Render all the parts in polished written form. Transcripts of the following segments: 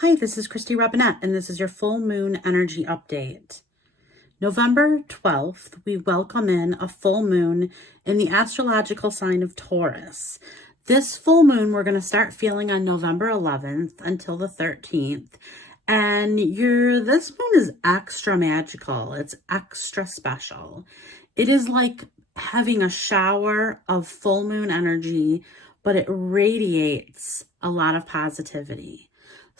Hi, this is Kristy Robinett, and this is your full moon energy update. November 12th, we welcome in a full moon in the astrological sign of Taurus. This full moon we're going to start feeling on November 11th until the 13th. And this moon is extra magical. It's extra special. It is like having a shower of full moon energy, but it radiates a lot of positivity.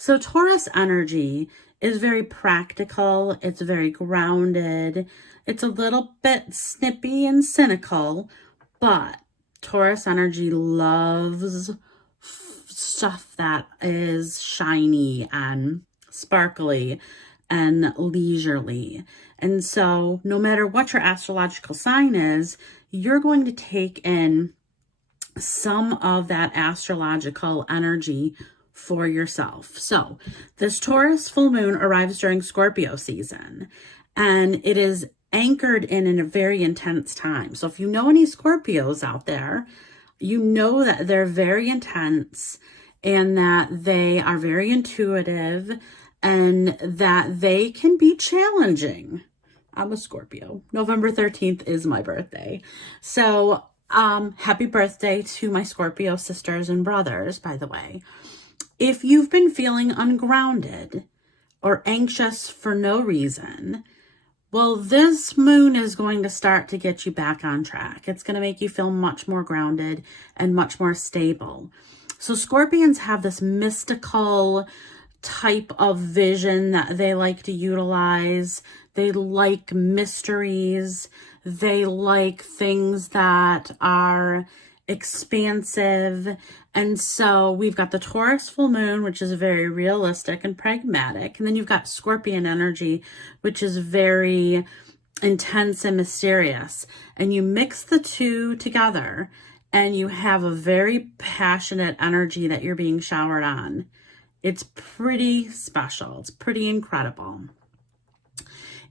So Taurus energy is very practical. It's very grounded. It's a little bit snippy and cynical, but Taurus energy loves stuff that is shiny and sparkly and leisurely. And so no matter what your astrological sign is, you're going to take in some of that astrological energy for yourself. So this Taurus full moon arrives during Scorpio season, and it is anchored in a very intense time. So if you know any Scorpios out there, you know that they're very intense and that they are very intuitive and that they can be challenging. I'm a Scorpio. November 13th is my birthday. So happy birthday to my Scorpio sisters and brothers, by the way. If you've been feeling ungrounded or anxious for no reason, well, this moon is going to start to get you back on track. It's going to make you feel much more grounded and much more stable. So Scorpions have this mystical type of vision that they like to utilize. They like mysteries. They like things that are expansive. And so we've got the Taurus full moon, which is very realistic and pragmatic. And then you've got Scorpion energy, which is very intense and mysterious. And you mix the two together and you have a very passionate energy that you're being showered on. It's pretty special. It's pretty incredible.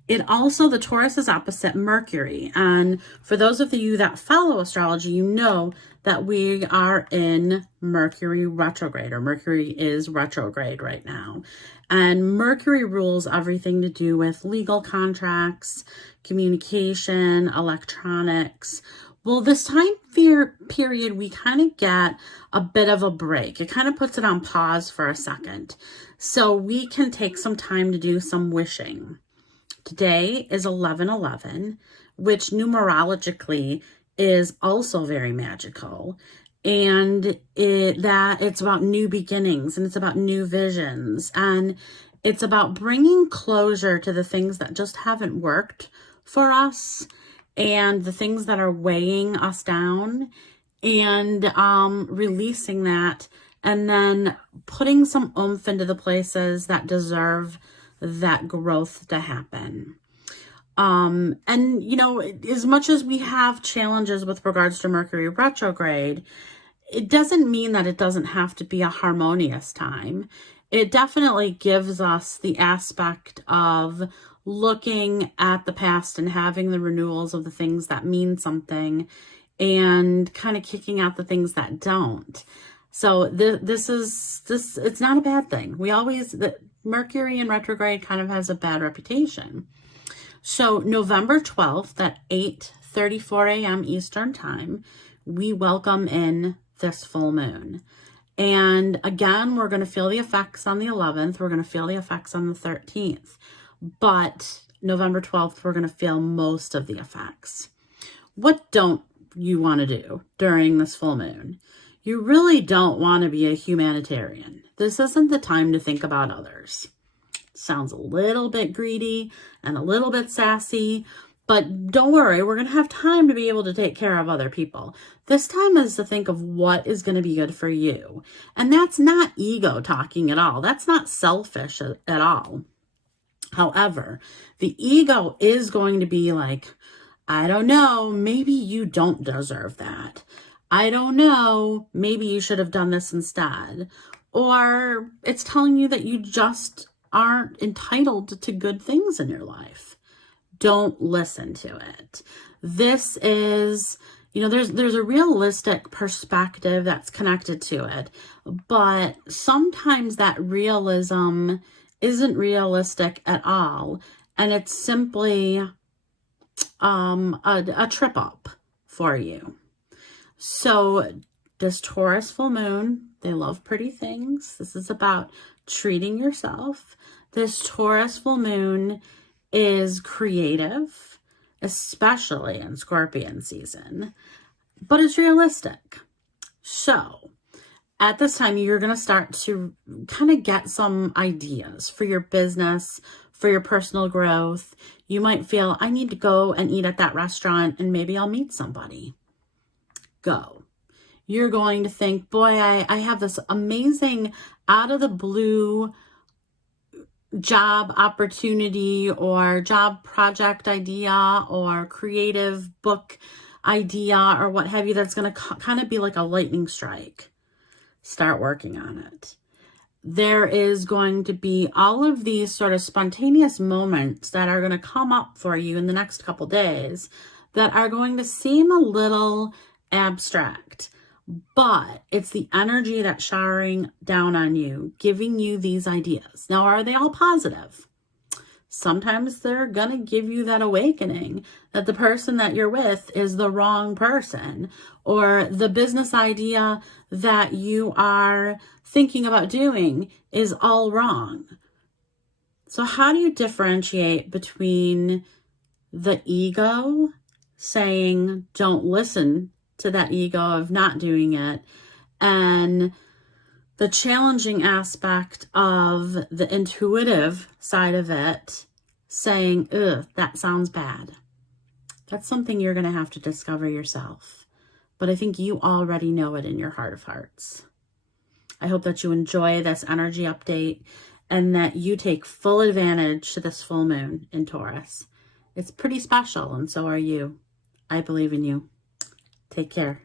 The Taurus is opposite Mercury. And for those of you that follow astrology, you know that we are in Mercury Retrograde, or Mercury is retrograde right now. And Mercury rules everything to do with legal contracts, communication, electronics. Well, this time period, we kind of get a bit of a break. It kind of puts it on pause for a second. So we can take some time to do some wishing. Today is 11/11, which numerologically is also very magical. And it's about new beginnings, and it's about new visions, and it's about bringing closure to the things that just haven't worked for us and the things that are weighing us down, and releasing that, and then putting some oomph into the places that deserve that growth to happen. And as much as we have challenges with regards to Mercury retrograde, it doesn't mean that it doesn't have to be a harmonious time. It definitely gives us the aspect of looking at the past and having the renewals of the things that mean something and kind of kicking out the things that don't. So it's not a bad thing. Mercury in retrograde kind of has a bad reputation. So November 12th at 8:34 a.m. Eastern time, we welcome in this full moon. And again, we're going to feel the effects on the 11th. We're going to feel the effects on the 13th. But November 12th, we're going to feel most of the effects. What don't you want to do during this full moon? You really don't want to be a humanitarian. This isn't the time to think about others. Sounds a little bit greedy and a little bit sassy, but don't worry, we're going to have time to be able to take care of other people. This time is to think of what is going to be good for you. And that's not ego talking at all. That's not selfish at all. However, the ego is going to be like, I don't know, maybe you don't deserve that. I don't know, maybe you should have done this instead. Or it's telling you that you just aren't entitled to good things in your life. Don't listen to it. This is, You know, there's a realistic perspective that's connected to it, but sometimes that realism isn't realistic at all, and it's simply a trip up for you. So this Taurus full moon, they love pretty things. This is about treating yourself. This Taurus full moon is creative, especially in Scorpion season, but it's realistic. So at this time, you're going to start to kind of get some ideas for your business, for your personal growth. You might feel, I need to go and eat at that restaurant and maybe I'll meet somebody. Go. You're going to think, boy, I have this amazing out of the blue job opportunity or job project idea or creative book idea or what have you, that's going to kind of be like a lightning strike. Start working on it. There is going to be all of these sort of spontaneous moments that are going to come up for you in the next couple days that are going to seem a little abstract, but it's the energy that's showering down on you, giving you these ideas. Now, are they all positive? Sometimes they're going to give you that awakening that the person that you're with is the wrong person, or the business idea that you are thinking about doing is all wrong. So how do you differentiate between the ego saying, don't listen to that ego of not doing it, and the challenging aspect of the intuitive side of it saying, ugh, that sounds bad? That's something you're going to have to discover yourself. But I think you already know it in your heart of hearts. I hope that you enjoy this energy update and that you take full advantage to this full moon in Taurus. It's pretty special, and so are you. I believe in you. Take care.